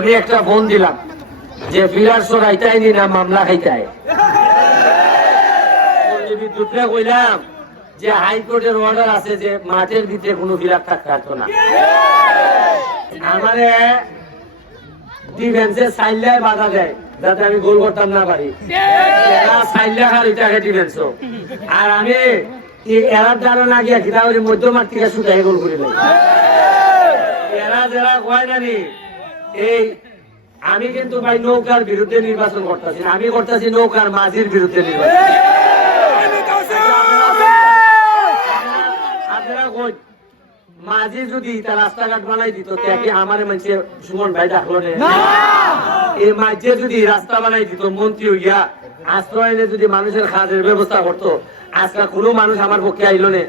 আমি একটা ফোন দিলাম যে ফিরার সরাইতাই নি না মামলা খাইতাই। বিদ্যুৎরা কইলাম যে হাইকোর্টের অর্ডার আছে যে মাঠের ভিতরে কোনো ফিরার থাকতো না। আমারে ডিফেন্সে সাইল্লায় বাধা দেয় যাতে আমি গোল করতাম না পারি। এরা সাইল্লা খালি টাকা ডিফেন্স, আর আমি এরার দ্বারা না গিয়া কিনা ওই মধ্যমাঠ থেকে শুকাই গোল করি নাই। এরা যারা কয় জানি এই আমি কিন্তু ভাই নৌকার বিরুদ্ধে নির্বাচন করতেছি, আমি করতেছি নৌকার মাঝির বিরুদ্ধে নির্বাচন। আপনারা কই মাঝি যদি তার রাস্তাঘাট বানাই দিত তাকে আমার মানুষের সুমন ভাই ডাকলো না। এই মাঝে যদি রাস্তা বানাই দিত মন্ত্রী হইয়া আশ্রয় এনে যদি মানুষের খাদের ব্যবস্থা করতো আজকে কোনো মানুষ আমার পক্ষে আইল না।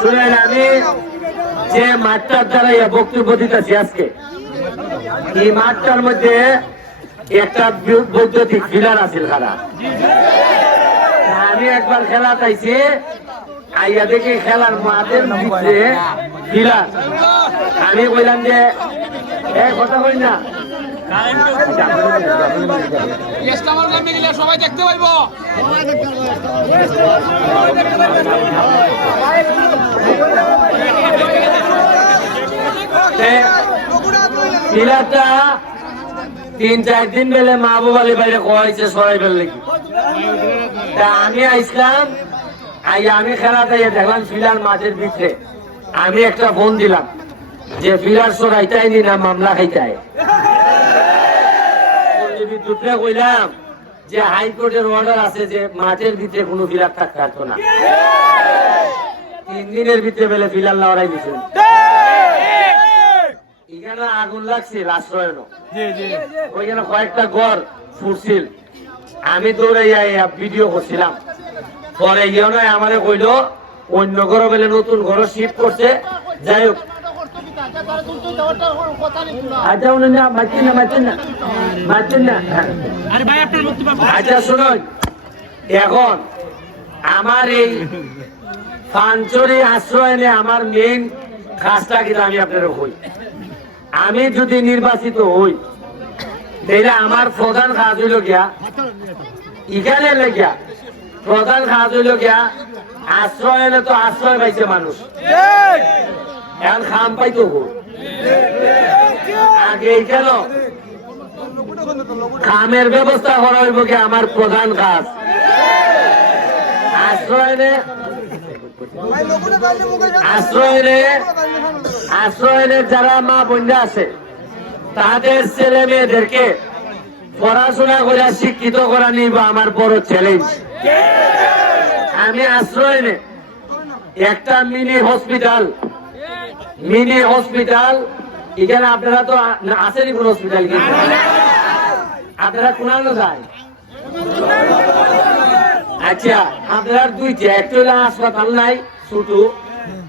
শুনেন, আমি যে মাঠটার দ্বারা বক্তব্য দিতেছি আজকে, এই মাঠটার মধ্যে একটা বৈদ্যুতিক ফিলার আছে খারাপ। আমি একবার খেলা চাইছি, আইয়া দেখি খেলার মাঠের ভিতরে ফিলার। আমি বললাম যে কথা কই না, সবাই দেখতে পাইবো। ফিলারটা 3-4 দিন বেলে মাহবুব আলী বাইরে কোয়াইছে সরাই ফেললে কি। আমি আইসলাম, আমি খেলা তাইয়া দেখলাম ফিলার মাঠের ভিতরে। আমি একটা ফোন দিলাম যে ফিলার সরাইতাই নি না মামলা খাইতাই। বিদ্যুৎরা কইলাম যে হাইকোর্টের অর্ডার আছে যে মাঠের ভিতরে কোনো ফিলার থাকতো না। 3 দিনের ভিতরে বেলে ফিলার লড়াই দিচ্ছেন। এখানে আগুন লাগছিল আশ্রয়, ওইখানে কয়েকটা ঘর ফুটছিল। আমি দৌড়াইয়া ভিডিও করছিলাম। পরে ইয়ে নয় আমারে কইল অন্য ঘর বেলে নতুন ঘর শিফট করছে। যাই হোক, আচ্ছা শুনুন, এখন আমার এই পাঞ্চরি আশ্রয় নিয়ে আমার মেইন কাজটা কিন্তু আমি আপনারা হই। আমি যদি নির্বাচিত হই তাহলে আমার প্রধান কাজ হইল গিয়া এখানে লেগিয়া প্রধান কাজ হইল গিয়া আশ্রয় এলে তো আশ্রয় পাইছে মানুষ, এখন খাম পাইতো আগে কেন খামের ব্যবস্থা করা হইব কি আমার প্রধান কাজ। আশ্রয়ের যারা মা বোনরা আছে তাদের ছেলে মেয়েদেরকে পড়াশোনা করে শিক্ষিত করা নিব আমার বড় চ্যালেঞ্জ। আমি আশ্রয় একটা মিনি হসপিটাল এখানে আপনারা তো আসেনি কোন হসপিটাল, কিন্তু আপনারা কোনানো যায়। আচ্ছা, আপনার 2টা, একটা হলো হাসপাতাল নাই, ছোট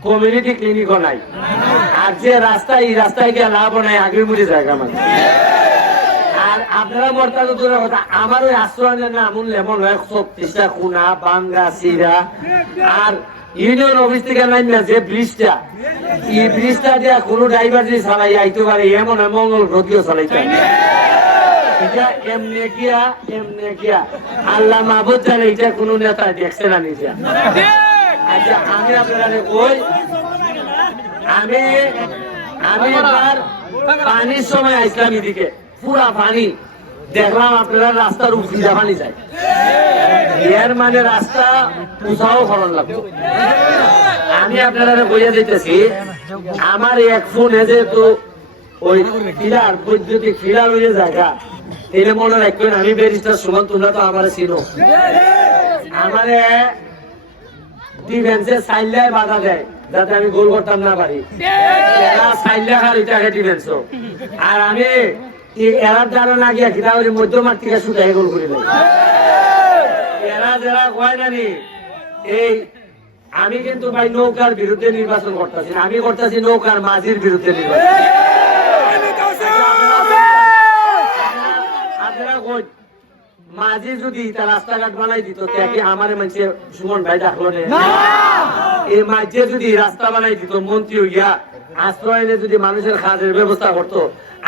কমিউনিটি ক্লিনিকও নাই, আর যে রাস্তায় এই রাস্তায় গিয়ে লাভ নাই, আগে মরে জায়গা মানে। আর আপনারা মরতা তো দূরের কথা, আমার ওই আশ্রয়ের নাম লেমন হয় 36টা খুনা বাঙ্গা সিরা। আর ইউনিয়ন অফিস থেকে নাই না যে ব্রিজটা, এই ব্রিজটা দিয়ে কোনো ড্রাইভার যদি চালাই আইতে পারে এমন মঙ্গল গ্রহীয় চালাইতে এটা এমনি গিয়া আল্লাহ মাহবুব জানে এটা কোন নেতা দেখছে না নিজে। আচ্ছা, আমি আপনারা কই, আমি এবার পানির সময় আসলাম এদিকে, পুরা পানি দেখলাম আপনারা রাস্তার উপরে পানি যায়। এর মানে রাস্তা উৎসাহ করার লাগবে। আমি আপনারা বইয়া দিতেছি, আমার এক ফোনে যেহেতু ওই ফিলার বৈদ্যুতিক ফিলার ওই জায়গা, তাহলে মনে রাখবেন আমি ব্যারিস্টার সুমন, তোমরা তো আমার চিনো। আমারে ডিফেন্সে সাইল্লায় বাধা দেয় যাতে আমি গোল করতাম না পারি। এরা সাইল্লা খালি টাকা ডিফেন্স, আর আমি এরার দ্বারা না গিয়া কিনা ওই মধ্যমাঠ থেকে শুকাই গোল করি নাই। এরা যারা কয় জানি এই আমি কিন্তু ভাই নৌকার বিরুদ্ধে নির্বাচন করতেছি, আমি করতেছি নৌকার মাঝির বিরুদ্ধে নির্বাচন। আপনারা কই মাঝি যদি তার রাস্তাঘাট বানাই দিত তাকে আমার মানুষে সুমন ভাই ডাকলো না, এই মাঝে যদি রাস্তা বানাই দিত মন্ত্রী হইয়া আশ্রয় এনে যদি মানুষের খাদের ব্যবস্থা করতো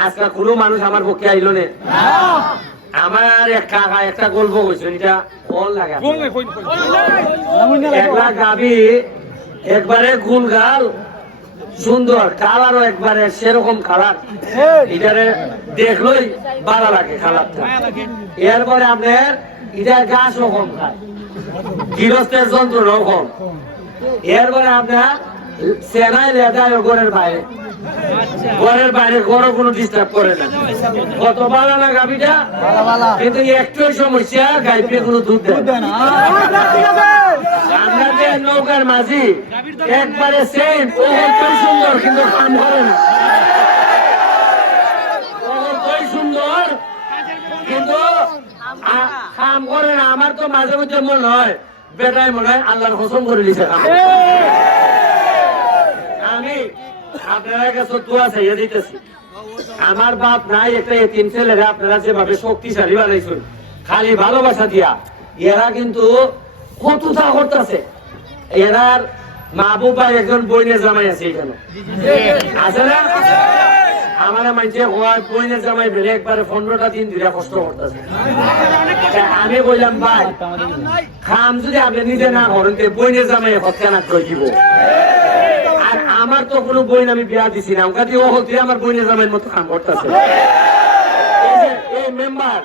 আজকে কোনো মানুষ আমার পক্ষে আইলো না। আমার এক কাকা একটা গল্প কইছে, এটা ফল লাগা একলা গাবি একবারে গুলগাল সুন্দর কালারও একবারে সেরকম কালার, এটারে দেখলই ভালো লাগে কালারটা। এরপরে আপনার এটা গাছ রকম খায়, গৃহস্থের যন্ত্রণাও কম। এরপরে আপনার সেনায় লেদায় ঘরের বাইরে, ঘরের বাইরে ঘরও কোনো ডিস্টার্ব করে না। কত ভালো না গাভিটা, কিন্তু একটু সমস্যা গাইপে কোনো দুধ দেয় না। আমরা যে নৌকার মাঝি একবারে সেম ওই সুন্দর, কিন্তু কাম করে না। ওই সুন্দর কিন্তু কাম করে না। আমার তো মাঝে মধ্যে মনে হয় বেটাই মনে হয় আল্লাহর কসম করে দিছে। আমি আপনারা কাছে দোয়া চাইয়া দিতেছি, আমার বাপ নাই, একটা এতিম ছেলেরা আপনারা যেভাবে শক্তিশালী বানাইছেন খালি ভালোবাসা দিয়া, এরা কিন্তু কতটা করতেছে। এরার মা বাবা একজন বইনের জামাই আছে এখানে আছে না, আমার মানুষে বইনের জামাই বেড়ে একবারে 15টা দিন ধরে কষ্ট করতেছে। আমি বললাম ভাই খাম যদি আপনি নিজে না করেন বইনের জামাই হত্যা করে দিব। আর আমার তো কোনো বইন আমি বিয়া দিছি না, ওখানে ও হতে আমার বইনের জামাইয়ের মতো কাম করতেছে। এই মেম্বার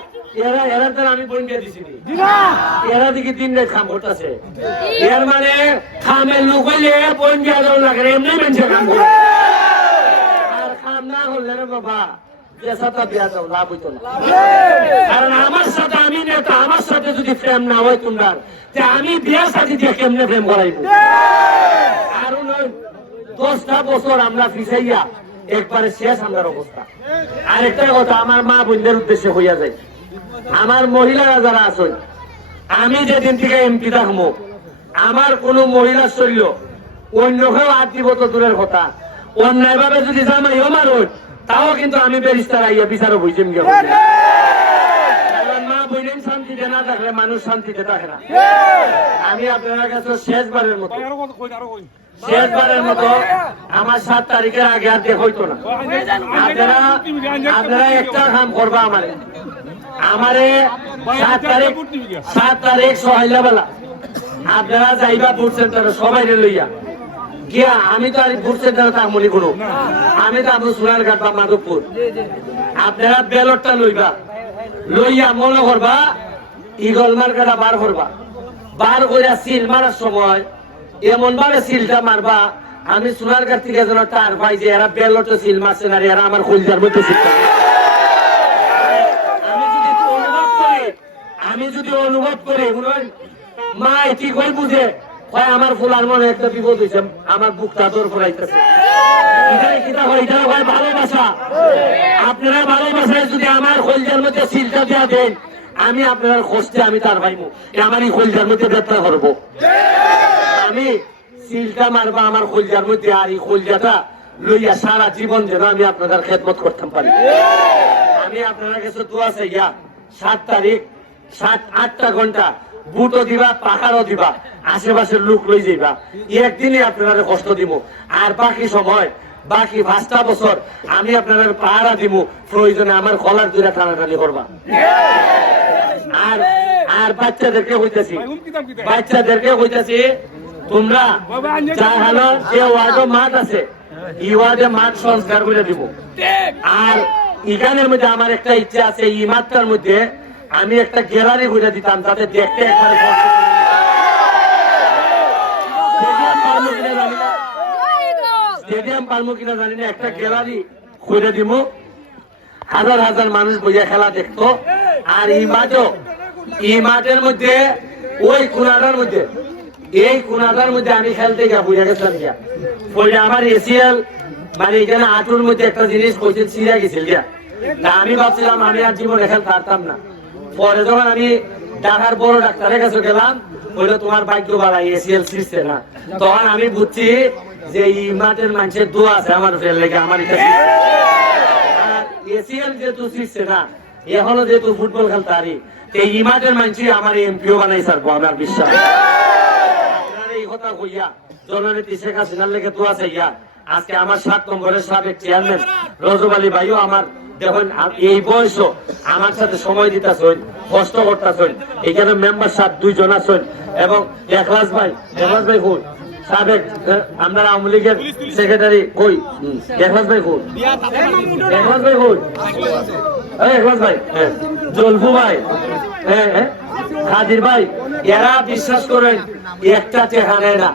এরা এরা দ্বারা আমি বইন বিয়া দিছি এরা দিকে 3 রাত কাম করতেছে। এর মানে খামের লোক হইলে বইন বিয়া দেওয়া লাগে, এমনি মানুষে কাম করে। আর খাম না হলে রে বাবা যে সাথে বিয়া দাও লাভ হইতো না। কারণ আমার সাথে আমি নেতা, আমার সাথে যদি প্রেম না হয় তোমরা, আমি বিয়ার সাথে দিয়ে কেমনে প্রেম করাইবো? আর 10টা বছর আমরা ফিসাইয়া একবারে শেষ আমার অবস্থা। আরেকটা কথা আমার মা বোনদের উদ্দেশ্যে হইয়া যায়, আমার মহিলারা যারা আছেন, আমি যেদিন থেকে এমপি থাকবো আমার কোন মহিলার শৈল্য অন্য কেউ আর দিব তো দূরের কথা, অন্যায় ভাবে যদি জামাই আমার তাও কিন্তু আমি ব্যারিস্টার আইয়া বিচারও বুঝেন গেল। মা বোন শান্তিতে না থাকলে মানুষ শান্তিতে থাকে না। আমি আপনার কাছে শেষবারের মতো আমার 7 তারিখের আগে আর দেখ হইতো না। আপনারা একটা কাম করবা, আমারে 7 তারিখ সকালবেলা আপনারা যাইবা ভোট সেন্টারে সবাই লইয়া গিয়া। আমি তো আর ভোট সেন্টারে তামনি কোনো, আমি তো আপনার সোনারঘাট বা মাধবপুর। আপনারা ব্যালটটা লইয়া মনে করবা ইগল মার্কাটা বার করবা, বার করে সিল মারার সময় এমন ভাবে সিলটা মারবা আমি সোনারঘাট থেকে যেন টার পাই যে এরা ব্যালটে সিল মারছে না, এরা আমার কলজার মধ্যে সিলটা। আমি যদি অনুভব করি মা ঠিক হয়ে বুঝে হয় আমার ফুলার মনে একটা বিপদ হয়েছে, আমার বুকটা দৌড় করাইতেছে, এটা হয় ভালোবাসা। আপনারা ভালোবাসায় যদি আমার কলজার মধ্যে সিলটা দেওয়া দেন, আমি আপনার কষ্টে আমি তার পাইবো, আমার এই কলজার মধ্যে ব্যথা করবো। আমি সিলটা মারবা আমার কলজার মধ্যে, আর এই কলজাটা লইয়া সারা জীবন যেন আমি আপনাদের খেদমত করতাম পারি। আমি আপনার কাছে দোয়া চাইয়া 7 তারিখ 7-8টা ঘন্টা বুটও দিবা, পাখারও দিবা, আশেপাশের লোক লই যাইবা, একদিনই আপনারা কষ্ট দিব। আর বাকি সময় বাকি 5টা বছর আমি আপনাদের পাহারা দিব, প্রয়োজনে আমার কলার দুইটা টানাটানি করবা। আর বাচ্চাদেরকে হইতেছি তোমরা যা হলো যে ওয়ার্ড মাঠ আছে এই ওয়ার্ডে মাঠ সংস্কার করে দিব। আর এখানের মধ্যে আমার একটা ইচ্ছা আছে, এই মাঠটার মধ্যে আমি একটা গ্যালারি করে দিতাম, তাতে দেখতে একবারে স্টেডিয়াম পারবো কিনা জানি না, একটা গ্যালারি করে দিব, হাজার হাজার মানুষ বইয়া খেলা দেখতো। আর এই মাঠের মধ্যে ওই কোনাটার মধ্যে এই কোনাটার মধ্যে আমি খেলতে গিয়া বুঝা গেছিলাম গিয়া পরে আমার এসিএল মানে এখানে আঁটুর মধ্যে একটা জিনিস কোচিং ছিঁড়া গেছিল গিয়া। আমি ভাবছিলাম আমি আর জীবনে খেলতে পারতাম না। পরে যখন আমি ঢাকার বড় ডাক্তারের কাছে গেলাম, বললো তোমার ভাগ্য বাড়াই এসিএল সিস্টে না। তখন আমি বুঝছি যে এই মাঠের মানুষের দোয়া আছে আমার ফেল লেগে আমার এটা আর এসিএল যেহেতু সিস্টে না, এখনো যেহেতু ফুটবল খেলতে পারি, এই মাঠের মানুষ আমার এমপিও বানাই সারবো আমার বিশ্বাস। আপনার এই কথা কইয়া জননেত্রী শেখ হাসিনার লেগে দোয়া চাইয়া আজকে আমার 7 নম্বরের সাবেক চেয়ারম্যান রজব আলী ভাইও আমার দেখুন এই বয়সও আমার সাথে সময় দিতেছেন, কষ্ট করতেছেন। এখানে মেম্বার সাহেব 2 জন আছেন এবং এখলাস ভাই কই সাবেক আপনার আওয়ামী লীগের সেক্রেটারি কই, এখলাস ভাই কই, এখলাস ভাই কই, এখলাস ভাই, জলফু ভাই, খাদির ভাই, এরা বিশ্বাস করেন একটা টেকা নেয় না।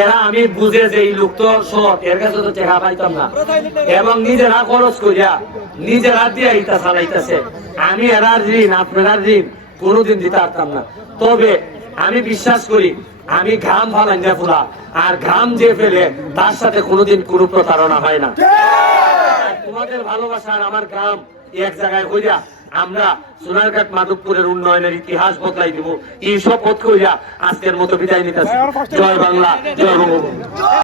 এরা আমি বুঝে যে এই লোক তো সৎ, এর কাছে তো টেকা পাইতাম না এবং নিজেরা খরচ করিয়া নিজেরা দিয়ে ইটা চালাইতেছে। আমি এরা ঋণ আপনারা ঋণ কোনোদিন দিতে পারতাম না। তবে আমি বিশ্বাস করি আমি ঘাম ফালাই না ফুলা, আর ঘাম যে ফেলে তার সাথে কোনোদিন কোনো প্রতারণা হয় না। তোমাদের ভালোবাসা আর আমার ঘাম এক জায়গায় হইয়া আমরা সোনারঘাট মাধবপুরের উন্নয়নের ইতিহাস বদলাই দিব। এই শপথ কইরা আজকের মতো বিদায় নিতেছি। জয় বাংলা, জয় বঙ্গবন্ধু।